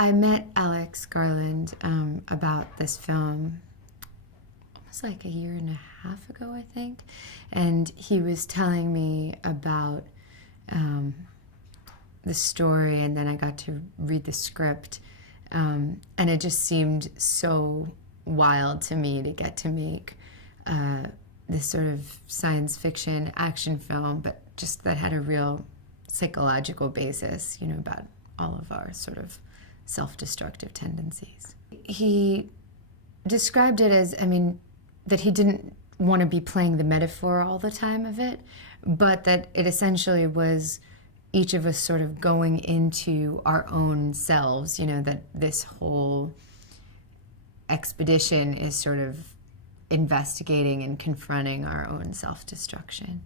I met Alex Garland about this film almost like a year and a half ago, I think. And he was telling me about the story, and then I got to read the script. And it just seemed so wild to me to get to make this sort of science fiction action film, but just that had a real psychological basis, you know, about all of our sort of self-destructive tendencies. He described it as, I mean, that he didn't want to be playing the metaphor all the time of it, but that it essentially was each of us sort of going into our own selves, you know, that this whole expedition is sort of investigating and confronting our own self-destruction.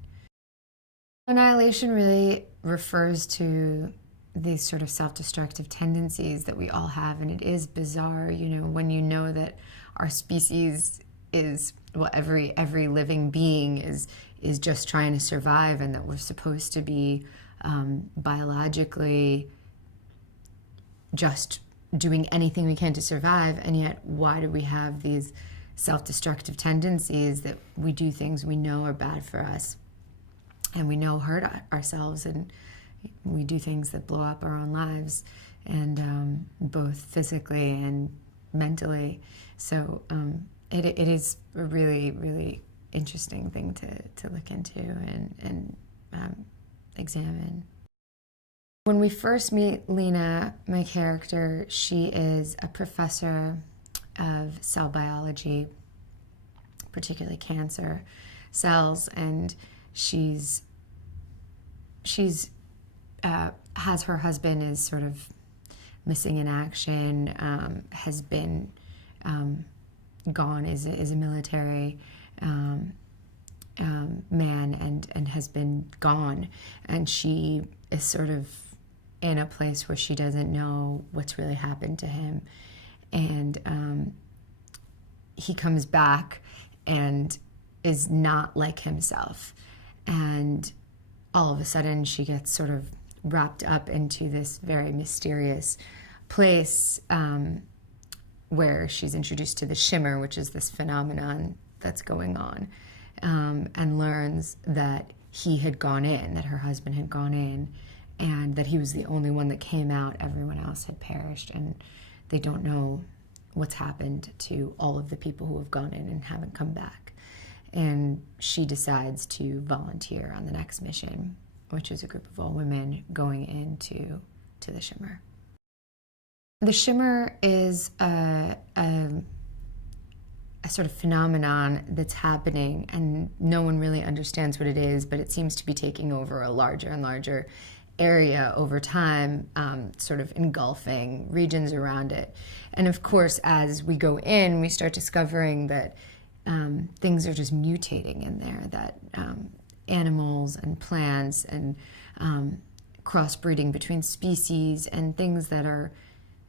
Annihilation really refers to these sort of self-destructive tendencies that we all have, and it is bizarre, you know, when you know that our species is, well, every living being is just trying to survive, and that we're supposed to be biologically just doing anything we can to survive, and yet why do we have these self-destructive tendencies that we do things we know are bad for us and we know hurt ourselves, and we do things that blow up our own lives, and both physically and mentally. So it is a really, really interesting thing to look into and examine. When we first meet Lena, my character, she is a professor of cell biology, particularly cancer cells, and she's has her husband is sort of missing in action, has been gone, is a military man, and has been gone, and she is sort of in a place where she doesn't know what's really happened to him, and he comes back and is not like himself, and all of a sudden she gets sort of wrapped up into this very mysterious place where she's introduced to the shimmer, which is this phenomenon that's going on, and learns that he had gone in, that her husband had gone in, and that he was the only one that came out. Everyone else had perished, and they don't know what's happened to all of the people who have gone in and haven't come back. And she decides to volunteer on the next mission, which is a group of all women going into the shimmer. The shimmer is a sort of phenomenon that's happening, and no one really understands what it is, but it seems to be taking over a larger and larger area over time, sort of engulfing regions around it. And of course, as we go in, we start discovering that things are just mutating in there, that animals and plants and crossbreeding between species and things that are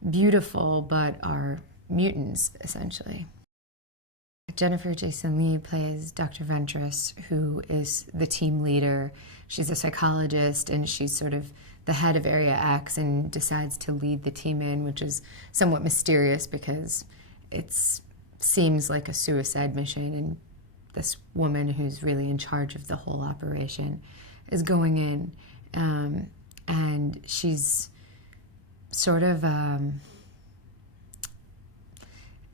beautiful but are mutants, essentially. Jennifer Jason Leigh plays Dr. Ventress, who is the team leader. She's a psychologist, and she's sort of the head of Area X and decides to lead the team in, which is somewhat mysterious because it seems like a suicide mission, and this woman who's really in charge of the whole operation is going in, and she's sort of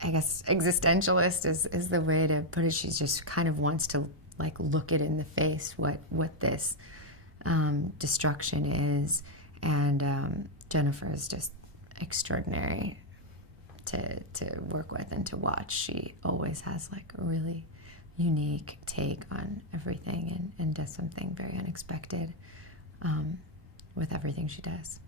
I guess existentialist is the way to put it. She just kind of wants to like look it in the face what this destruction is, and Jennifer is just extraordinary to work with and to watch. She always has like a really unique take on everything, and does something very unexpected with everything she does.